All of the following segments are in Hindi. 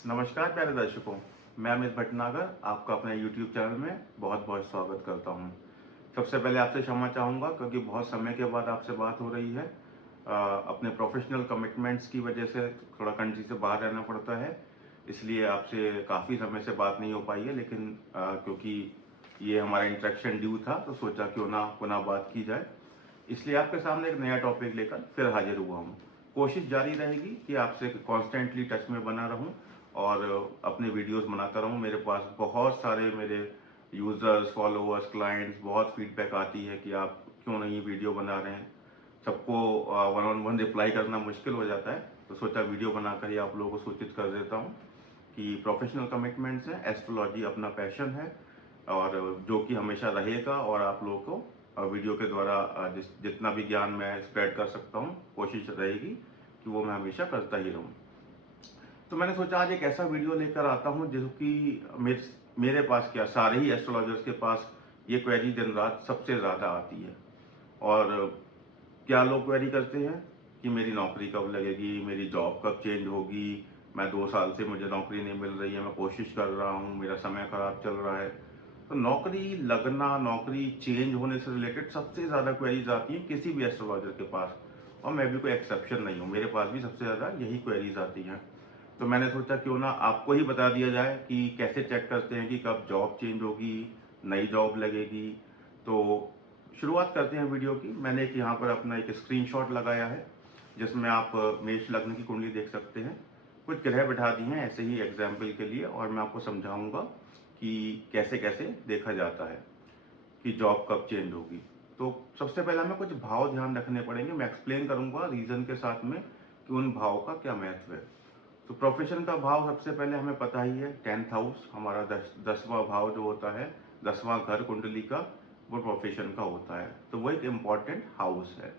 नमस्कार प्यारे दर्शकों, मैं अमित भटनागर आपका अपने YouTube चैनल में बहुत बहुत स्वागत करता हूं। सबसे पहले आपसे क्षमा चाहूँगा क्योंकि बहुत समय के बाद आपसे बात हो रही है। अपने प्रोफेशनल कमिटमेंट्स की वजह से थोड़ा कंट्री से बाहर रहना पड़ता है, इसलिए आपसे काफ़ी समय से बात नहीं हो पाई है। लेकिन क्योंकि ये हमारा इंटरेक्शन ड्यू था तो सोचा क्यों ना पुनः बात की जाए, इसलिए आपके सामने एक नया टॉपिक लेकर फिर हाजिर हुआ हूँ। कोशिश जारी रहेगी कि आपसे कॉन्स्टेंटली टच में बना रहूँ और अपने वीडियोस बनाता रहूँ। मेरे पास बहुत सारे मेरे यूज़र्स, फॉलोअर्स, क्लाइंट्स बहुत फीडबैक आती है कि आप क्यों नहीं वीडियो बना रहे हैं। सबको वन ऑन वन रिप्लाई करना मुश्किल हो जाता है, तो सोचा वीडियो बनाकर ही आप लोगों को सूचित कर देता हूँ कि प्रोफेशनल कमिटमेंट्स हैं, एस्ट्रोलॉजी अपना पैशन है और जो कि हमेशा रहेगा। और आप लोगों को वीडियो के द्वारा जितना भी ज्ञान मैं स्प्रेड कर सकता हूँ, कोशिश रहेगी कि वो मैं हमेशा करता ही रहूँ। तो मैंने सोचा आज एक ऐसा वीडियो लेकर आता हूँ जो कि मेरे पास क्या, सारे ही एस्ट्रोलॉजर्स के पास ये क्वेरी दिन रात सबसे ज़्यादा आती है। और क्या लोग क्वेरी करते हैं कि मेरी नौकरी कब लगेगी, मेरी जॉब कब चेंज होगी, मैं 2 साल से मुझे नौकरी नहीं मिल रही है, मैं कोशिश कर रहा हूँ, मेरा समय खराब चल रहा है। तो नौकरी लगना, नौकरी चेंज होने से रिलेटेड सबसे ज़्यादा क्वेरीज आती हैं किसी भी एस्ट्रोलॉजर के पास, और मैं भी कोई एक्सेप्शन नहीं हूँ, मेरे पास भी सबसे ज़्यादा यही क्वेरीज आती हैं। तो मैंने सोचा क्यों ना आपको ही बता दिया जाए कि कैसे चेक करते हैं कि कब जॉब चेंज होगी, नई जॉब लगेगी। तो शुरुआत करते हैं वीडियो की। मैंने एक यहाँ पर अपना एक स्क्रीनशॉट लगाया है जिसमें आप मेष लग्न की कुंडली देख सकते हैं। कुछ ग्रह बिठा दिए हैं ऐसे ही एग्जाम्पल के लिए, और मैं आपको समझाऊंगा कि कैसे कैसे देखा जाता है कि जॉब कब चेंज होगी। तो सबसे पहले हमें कुछ भाव ध्यान रखने पड़ेंगे, मैं एक्सप्लेन करूंगा रीजन के साथ में कि उन भाव का क्या महत्व है। तो प्रोफेशन का भाव सबसे पहले हमें पता ही है, 10th हाउस हमारा 10वां भाव जो होता है, 10वां घर कुंडली का, वो प्रोफेशन का होता है। तो वो एक इम्पॉर्टेंट हाउस है।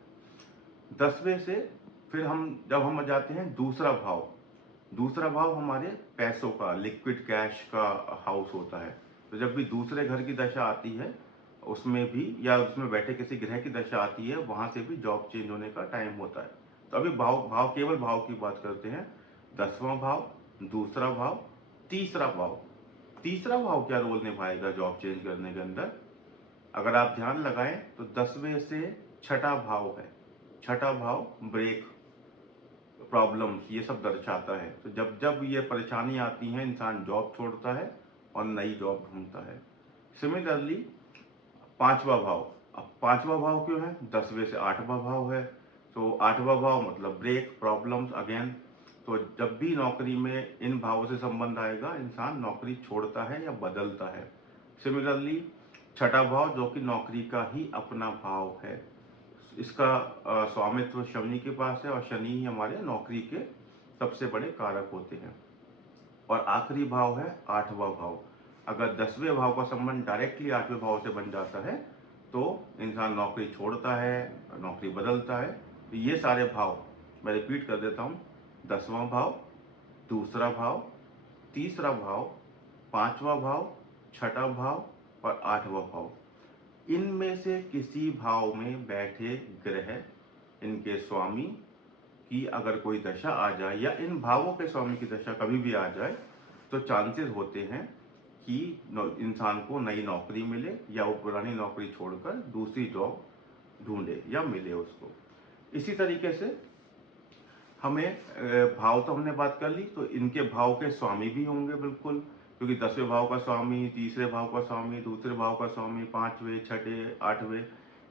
10वें से फिर जब हम जाते हैं दूसरा भाव, दूसरा भाव हमारे पैसों का, लिक्विड कैश का हाउस होता है। तो जब भी दूसरे घर की दशा आती है उसमें भी, या उसमें बैठे किसी ग्रह की दशा आती है, वहां से भी जॉब चेंज होने का टाइम होता है। तो अभी भाव भाव केवल भाव की बात करते हैं। 10वां भाव, दूसरा भाव, तीसरा भाव। तीसरा भाव क्या रोल निभाएगा जॉब चेंज करने के अंदर? अगर आप ध्यान लगाएं तो 10वें से छठा भाव है। छठा भाव ब्रेक, प्रॉब्लम्स, ये सब दर्शाता है। तो जब जब ये परेशानी आती है इंसान जॉब छोड़ता है और नई जॉब ढूंढता है। सिमिलरली 5वां भाव, अब 5वां भाव क्यों है? 10वें से 8वां भाव है। तो 8वां भाव मतलब ब्रेक, प्रॉब्लम्स अगेन। तो जब भी नौकरी में इन भावों से संबंध आएगा इंसान नौकरी छोड़ता है या बदलता है। सिमिलरली छठा भाव जो कि नौकरी का ही अपना भाव है, इसका स्वामित्व शनि के पास है, और शनि ही हमारे नौकरी के सबसे बड़े कारक होते हैं। और आखिरी भाव है 8वां भाव। अगर 10वें भाव का संबंध डायरेक्टली 8वें भाव से बन जाता है तो इंसान नौकरी छोड़ता है, नौकरी बदलता है। तो ये सारे भाव मैं रिपीट कर देता हूँ: 10वां भाव, दूसरा भाव, तीसरा भाव, 5वां भाव, छठा भाव और 8वां भाव। इनमें से किसी भाव में बैठे ग्रह, इनके स्वामी की अगर कोई दशा आ जाए, या इन भावों के स्वामी की दशा कभी भी आ जाए, तो चांसेस होते हैं कि इंसान को नई नौकरी मिले, या वो पुरानी नौकरी छोड़कर दूसरी जॉब ढूंढे या मिले उसको। इसी तरीके से हमें भाव तो हमने बात कर ली, तो इनके भाव के स्वामी भी होंगे बिल्कुल, क्योंकि 10वें भाव का स्वामी, तीसरे भाव का स्वामी, दूसरे भाव का स्वामी, 5वें, छठे, 8वें,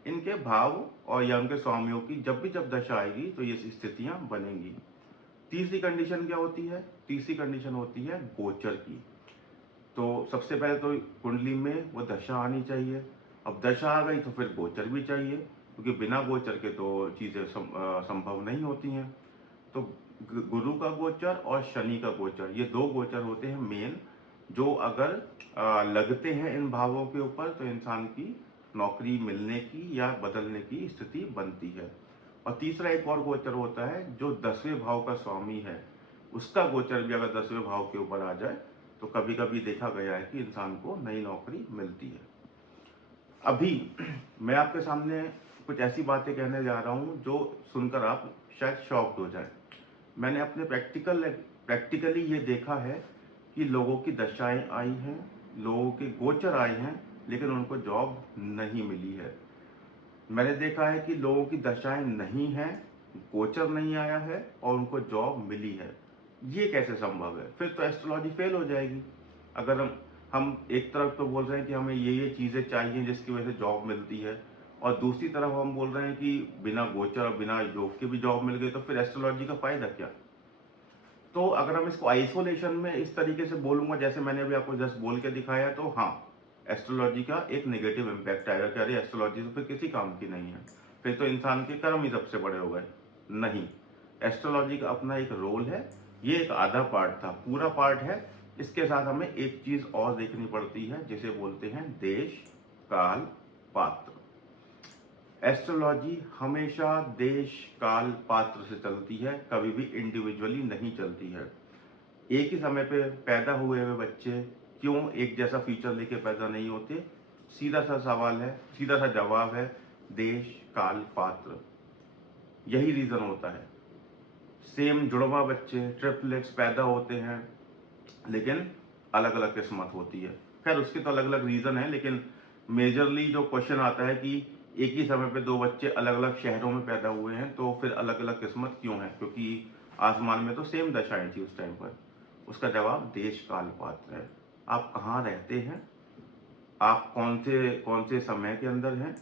इनके भाव और या उनके स्वामियों की जब दशा आएगी तो ये स्थितियां बनेंगी। तीसरी कंडीशन क्या होती है? तीसरी कंडीशन होती है गोचर की। तो सबसे पहले तो कुंडली में वो दशा आनी चाहिए। अब दशा आ गई तो फिर गोचर भी चाहिए, क्योंकि बिना गोचर के तो चीज़ें संभव नहीं होती हैं। तो गुरु का गोचर और शनि का गोचर, ये दो गोचर होते हैं मेन, जो अगर लगते हैं इन भावों के ऊपर तो इंसान की नौकरी मिलने की या बदलने की स्थिति बनती है। और तीसरा एक और गोचर होता है जो 10वें भाव का स्वामी है, उसका गोचर भी अगर 10वें भाव के ऊपर आ जाए तो कभी कभी देखा गया है कि इंसान को नई नौकरी मिलती है। अभी मैं आपके सामने कुछ ऐसी बातें कहने जा रहा हूँ जो सुनकर आप शायद शॉक्ड हो जाए। मैंने अपने प्रैक्टिकली ये देखा है कि लोगों की दशाएं आई हैं, लोगों के गोचर आए हैं, लेकिन उनको जॉब नहीं मिली है। मैंने देखा है कि लोगों की दशाएं नहीं हैं, गोचर नहीं आया है और उनको जॉब मिली है। ये कैसे संभव है? फिर तो एस्ट्रोलॉजी फेल हो जाएगी। अगर हम एक तरफ तो बोल रहे हैं कि हमें ये चीज़ें चाहिए जिसकी वजह से जॉब मिलती है, और दूसरी तरफ हम बोल रहे हैं कि बिना गोचर और बिना योग के भी जॉब मिल गई, तो फिर एस्ट्रोलॉजी का फायदा क्या? तो अगर हम इसको आइसोलेशन में इस तरीके से बोलूंगा जैसे मैंने अभी आपको जस्ट बोल के दिखाया, तो हाँ, एस्ट्रोलॉजी का एक नेगेटिव इम्पैक्ट आएगा कि अरे एस्ट्रोलॉजी तो फिर किसी काम की नहीं है, फिर तो इंसान के कर्म ही सबसे बड़े हो गए। नहीं, एस्ट्रोलॉजी का अपना एक रोल है। ये एक आधा पार्ट था, पूरा पार्ट है। इसके साथ हमें एक चीज और देखनी पड़ती है जिसे बोलते हैं देश, काल, पात्र। एस्ट्रोलॉजी हमेशा देश, काल, पात्र से चलती है, कभी भी इंडिविजुअली नहीं चलती है। एक ही समय पे पैदा हुए हुए बच्चे क्यों एक जैसा फ्यूचर लेके पैदा नहीं होते? सीधा सा सवाल है, सीधा सा जवाब है, देश, काल, पात्र। यही रीजन होता है। सेम जुड़वा बच्चे, ट्रिपलेट्स पैदा होते हैं, लेकिन अलग अलग किस्मत होती है। खैर उसके तो अलग अलग रीजन है, लेकिन मेजरली जो क्वेश्चन आता है कि एक ही समय पे दो बच्चे अलग अलग शहरों में पैदा हुए हैं, तो फिर अलग अलग किस्मत क्यों है? क्योंकि आसमान में तो सेम दशाएं थी उस टाइम पर। उसका जवाब देश, काल, पात्र है। आप कहाँ रहते हैं, आप कौन से समय के अंदर हैं,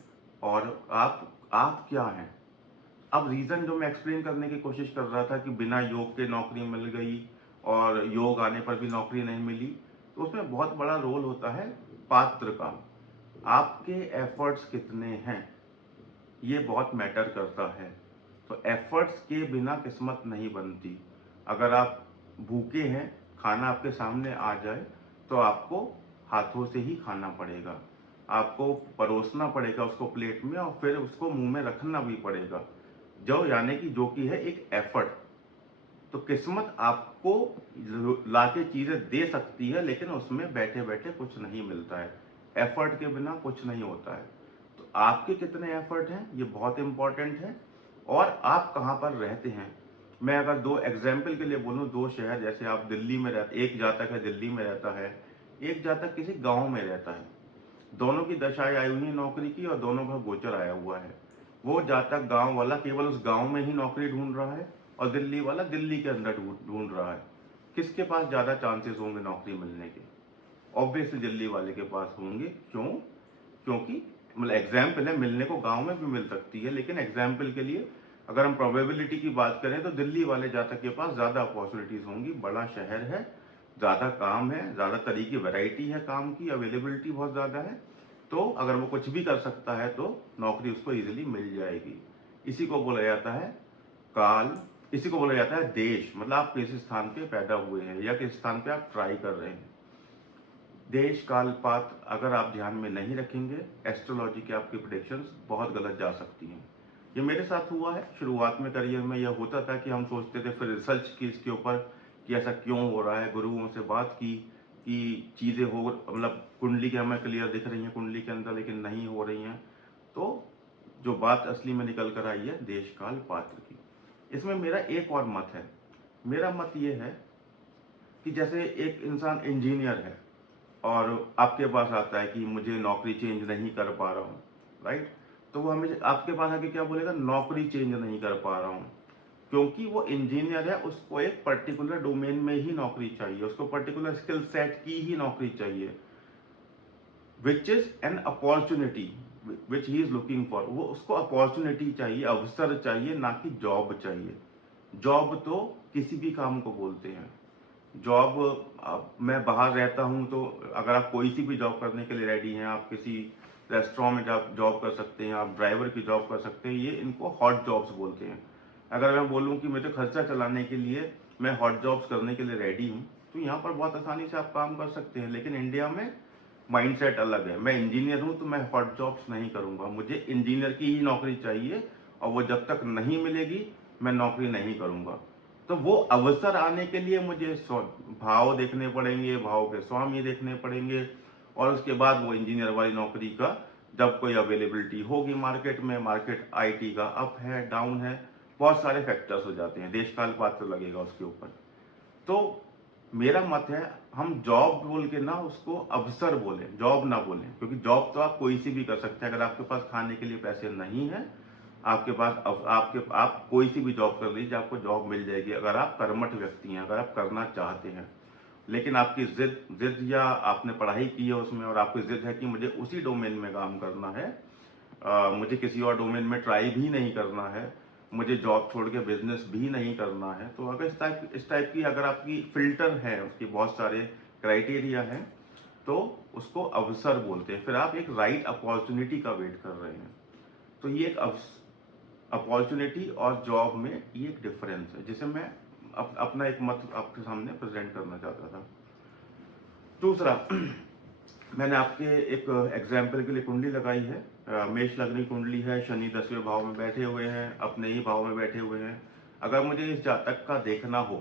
और आप क्या हैं। अब रीजन जो मैं एक्सप्लेन करने की कोशिश कर रहा था कि बिना योग के नौकरी मिल गई और योग आने पर भी नौकरी नहीं मिली, तो उसमें बहुत बड़ा रोल होता है पात्र का। आपके एफर्ट्स कितने हैं, ये बहुत मैटर करता है। तो एफर्ट्स के बिना किस्मत नहीं बनती। अगर आप भूखे हैं, खाना आपके सामने आ जाए, तो आपको हाथों से ही खाना पड़ेगा, आपको परोसना पड़ेगा उसको प्लेट में, और फिर उसको मुंह में रखना भी पड़ेगा, जो यानी कि जो कि है एक एफर्ट। तो किस्मत आपको लाके चीजें दे सकती है, लेकिन उसमें बैठे बैठे कुछ नहीं मिलता है। एफर्ट के बिना कुछ नहीं होता है। तो आपके कितने एफर्ट हैं, ये बहुत इंपॉर्टेंट है। और आप कहाँ पर रहते हैं। मैं अगर दो एग्जाम्पल के लिए बोलूँ, दो शहर, जैसे आप दिल्ली में रहते, एक जातक है दिल्ली में रहता है, एक जातक किसी गांव में रहता है। दोनों की दशाएं आई हुई है नौकरी की, और दोनों का गोचर आया हुआ है। वो जातक गांव वाला केवल उस गांव में ही नौकरी ढूंढ रहा है, और दिल्ली वाला दिल्ली के अंदर ढूंढ रहा है। किसके पास ज्यादा चांसेस होंगे नौकरी मिलने के? ऑब्वियसली दिल्ली वाले के पास होंगे। क्यों? क्योंकि मतलब एग्जाम्पल है, मिलने को गांव में भी मिल सकती है, लेकिन एग्जाम्पल के लिए अगर हम प्रोबेबिलिटी की बात करें, तो दिल्ली वाले जातक के पास ज्यादा अपॉर्चुनिटीज होंगी। बड़ा शहर है, ज्यादा काम है, ज्यादा तरह की वैरायटी है, काम की अवेलेबिलिटी बहुत ज्यादा है। तो अगर वो कुछ भी कर सकता है तो नौकरी उसको इजीली मिल जाएगी। इसी को बोला जाता है काल, इसी को बोला जाता है देश। मतलब आप किस स्थान पे पैदा हुए हैं या किस स्थान पे आप ट्राई कर रहे हैं। देश, काल, पात्र अगर आप ध्यान में नहीं रखेंगे, एस्ट्रोलॉजी के आपकी प्रिडिक्शंस बहुत गलत जा सकती हैं। ये मेरे साथ हुआ है। शुरुआत में करियर में यह होता था कि हम सोचते थे, फिर रिसर्च की इसके ऊपर कि ऐसा क्यों हो रहा है, गुरुओं से बात की कि चीज़ें हो, मतलब कुंडली के हमें क्लियर दिख रही हैं कुंडली के अंदर, लेकिन नहीं हो रही हैं। तो जो बात असली में निकल कर आई है देश, काल, पात्र की। इसमें मेरा एक और मत है। मेरा मत ये है कि जैसे एक इंसान इंजीनियर है और आपके पास आता है कि मुझे नौकरी चेंज नहीं कर पा रहा हूँ, राइट? तो वो हमें आपके पास आके क्या बोलेगा? नौकरी चेंज नहीं कर पा रहा हूँ। क्योंकि वो इंजीनियर है, उसको एक पर्टिकुलर डोमेन में ही नौकरी चाहिए, उसको पर्टिकुलर स्किल सेट की ही नौकरी चाहिए, which is an opportunity which he is looking for. वो उसको अपॉर्चुनिटी चाहिए, अवसर चाहिए, ना कि जॉब चाहिए। जॉब तो किसी भी काम को बोलते हैं। जॉब, मैं बाहर रहता हूं, तो अगर आप कोई सी भी जॉब करने के लिए रेडी हैं, आप किसी रेस्टोरेंट में जॉब कर सकते हैं, आप ड्राइवर की जॉब कर सकते हैं, ये इनको हॉट जॉब्स बोलते हैं। अगर मैं बोलूं कि मुझे खर्चा चलाने के लिए मैं हॉट जॉब्स करने के लिए रेडी हूं, तो यहाँ पर बहुत आसानी से आप काम कर सकते हैं। लेकिन इंडिया में माइंडसेट अलग है। मैं इंजीनियर हूं तो मैं हॉट जॉब्स नहीं करूंगा, मुझे इंजीनियर की ही नौकरी चाहिए, और वो जब तक नहीं मिलेगी मैं नौकरी नहीं करूंगा। तो वो अवसर आने के लिए मुझे भाव देखने पड़ेंगे, भाव के स्वामी देखने पड़ेंगे, और उसके बाद वो इंजीनियर वाली नौकरी का जब कोई अवेलेबिलिटी होगी मार्केट में, मार्केट आईटी का अप है, डाउन है, बहुत सारे फैक्टर्स हो जाते हैं, देश काल पात्र लगेगा उसके ऊपर। तो मेरा मत है हम जॉब बोल के ना उसको अवसर बोलें, जॉब ना बोलें, क्योंकि जॉब तो आप कोई सी भी कर सकते हैं। अगर आपके पास खाने के लिए पैसे नहीं है, आपके पास आप कोई सी भी जॉब कर लीजिए, आपको जॉब मिल जाएगी अगर आप कर्मठ व्यक्ति हैं, अगर आप करना चाहते हैं। लेकिन आपकी जिद जिद या आपने पढ़ाई की है उसमें और आपकी जिद है कि मुझे उसी डोमेन में काम करना है, मुझे किसी और डोमेन में ट्राई भी नहीं करना है, मुझे जॉब छोड़ के बिजनेस भी नहीं करना है, तो अगर इस टाइप की अगर आपकी फिल्टर है, उसकी बहुत सारे क्राइटेरिया हैं, तो उसको अवसर बोलते हैं। फिर आप एक राइट अपॉर्चुनिटी का वेट कर रहे हैं। तो ये एक अपॉर्चुनिटी और जॉब में ये एक डिफरेंस है, जिसे मैं अपना एक मत आपके सामने प्रेजेंट करना चाहता था। दूसरा, मैंने आपके एक एग्जाम्पल के लिए कुंडली लगाई है। मेष लग्न की कुंडली है, शनि 10वें भाव में बैठे हुए हैं, अपने ही भाव में बैठे हुए हैं। अगर मुझे इस जातक का देखना हो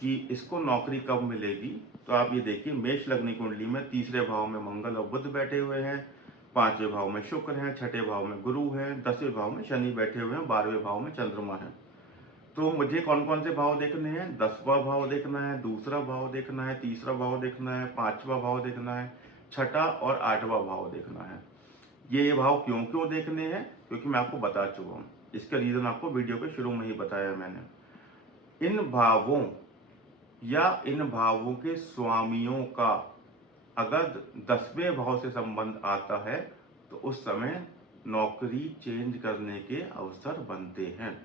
कि इसको नौकरी कब मिलेगी, तो आप ये देखिए, मेष लग्न की कुंडली में तीसरे भाव में मंगल और बुध बैठे हुए हैं, 5वें भाव में शुक्र हैं, 6ठे भाव में गुरु हैं, 10वें भाव में शनि बैठे हुए हैं, 12वें भाव में चंद्रमा है। तो मुझे कौन कौन से भाव देखने हैं? 10वां भाव देखना है, दूसरा भाव देखना है, तीसरा भाव देखना है, 5वां भाव देखना है, 6ठा और 8वां भाव देखना है। ये भाव क्यों क्यों देखने हैं? क्योंकि मैं आपको बता चुका हूँ। इसका रीजन आपको वीडियो के शुरू में ही बताया मैंने। इन भावों या इन भावों के स्वामियों का अगर 10वें भाव से संबंध आता है, तो उस समय नौकरी चेंज करने के अवसर बनते हैं।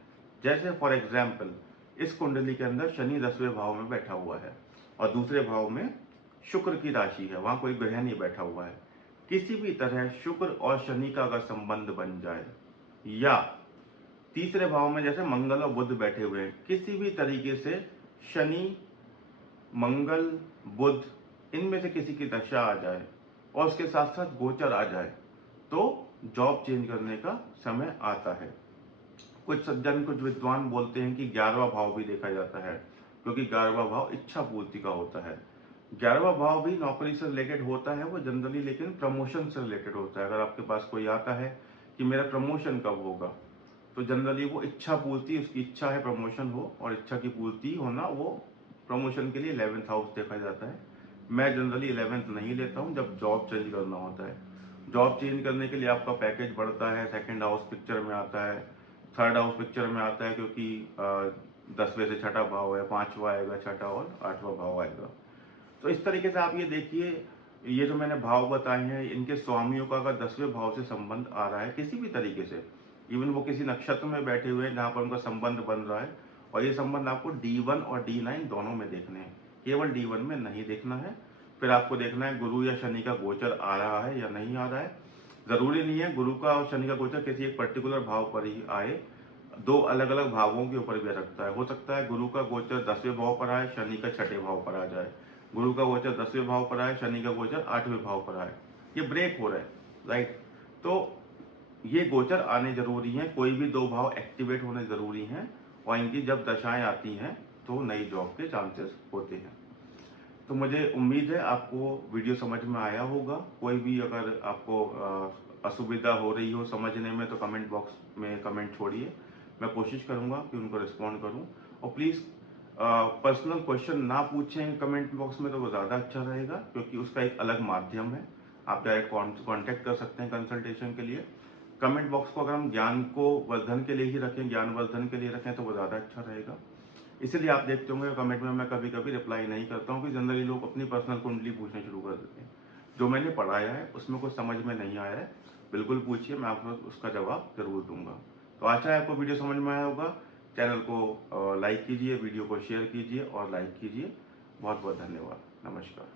जैसे फॉर एग्जाम्पल, इस कुंडली के अंदर शनि 10वें भाव में बैठा हुआ है और दूसरे भाव में शुक्र की राशि है, वहां कोई ग्रह नहीं बैठा हुआ है। किसी भी तरह शुक्र और शनि का अगर संबंध बन जाए, या तीसरे भाव में जैसे मंगल और बुध बैठे हुए हैं, किसी भी तरीके से शनि, मंगल, बुध, इनमें से किसी की दशा आ जाए और उसके साथ साथ गोचर आ जाए, तो जॉब चेंज करने का समय आता है। कुछ सज्जन, कुछ विद्वान बोलते हैं कि 11वां भाव भी देखा जाता है, क्योंकि 11वां भाव इच्छा पूर्ति का होता है। 11वां भाव भी नौकरी से रिलेटेड होता है वो जनरली, लेकिन प्रमोशन से रिलेटेड होता है। अगर आपके पास कोई आता है कि मेरा प्रमोशन कब होगा, तो जनरली वो इच्छा पूर्ति, उसकी इच्छा है प्रमोशन हो, और इच्छा की पूर्ति होना, वो प्रमोशन के लिए 11th हाउस देखा जाता है। मैं जनरली 11th नहीं लेता हूँ जब जॉब चेंज करना होता है। जॉब चेंज करने के लिए आपका पैकेज बढ़ता है, सेकंड हाउस पिक्चर में आता है, थर्ड हाउस पिक्चर में आता है, क्योंकि 10वें से 6ठा भाव है, 5वां आएगा, 6ठा और 8वां भाव आएगा। तो इस तरीके से आप ये देखिए, ये जो मैंने भाव बताए हैं, इनके स्वामियों का अगर 10वें भाव से संबंध आ रहा है किसी भी तरीके से, इवन वो किसी नक्षत्र में बैठे हुए हैं जहाँ पर उनका संबंध बन रहा है, और ये संबंध आपको D1 और D9 दोनों में देखने हैं, केवल D1 में नहीं देखना है। फिर आपको देखना है गुरु या शनि का गोचर आ रहा है या नहीं आ रहा है। जरूरी नहीं है गुरु का और शनि का गोचर किसी एक पर्टिकुलर भाव पर ही आए, दो अलग अलग भावों के ऊपर भी आ सकता है। हो सकता है गुरु का गोचर 10वें भाव पर आए, शनि का 6ठे भाव पर आ जाए, गुरु का गोचर 10वें भाव पर आए, शनि का गोचर 8वें भाव पर आए। ये ब्रेक हो रहा है, राइट? तो ये गोचर आने जरूरी हैं, कोई भी दो भाव एक्टिवेट होने जरूरी हैं, और इनकी जब दशाएं आती हैं तो नई जॉब के चांसेस होते हैं। तो मुझे उम्मीद है आपको वीडियो समझ में आया होगा। कोई भी अगर आपको असुविधा हो रही हो समझने में, तो कमेंट बॉक्स में कमेंट छोड़िए, मैं कोशिश करूंगा कि उनको रिस्पॉन्ड करूं। और प्लीज़ पर्सनल क्वेश्चन ना पूछें कमेंट बॉक्स में, तो वो ज़्यादा अच्छा रहेगा, क्योंकि उसका एक अलग माध्यम है, आप डायरेक्ट कांटेक्ट कर सकते हैं कंसल्टेशन के लिए। कमेंट बॉक्स को अगर हम ज्ञान को वर्धन के लिए ही रखें, ज्ञानवर्धन के लिए रखें, तो वो ज़्यादा अच्छा रहेगा। इसलिए आप देखते होंगे कमेंट में मैं कभी कभी रिप्लाई नहीं करता हूँ, कि जनरली लोग अपनी पर्सनल कुंडली पूछना शुरू कर देते हैं। जो मैंने पढ़ाया है उसमें कुछ समझ में नहीं आया है, बिल्कुल पूछिए, मैं आपको उसका जवाब जरूर दूंगा। तो आशा है आपको वीडियो समझ में आया होगा। चैनल को लाइक कीजिए, वीडियो को शेयर कीजिए और लाइक कीजिए। बहुत बहुत धन्यवाद। नमस्कार।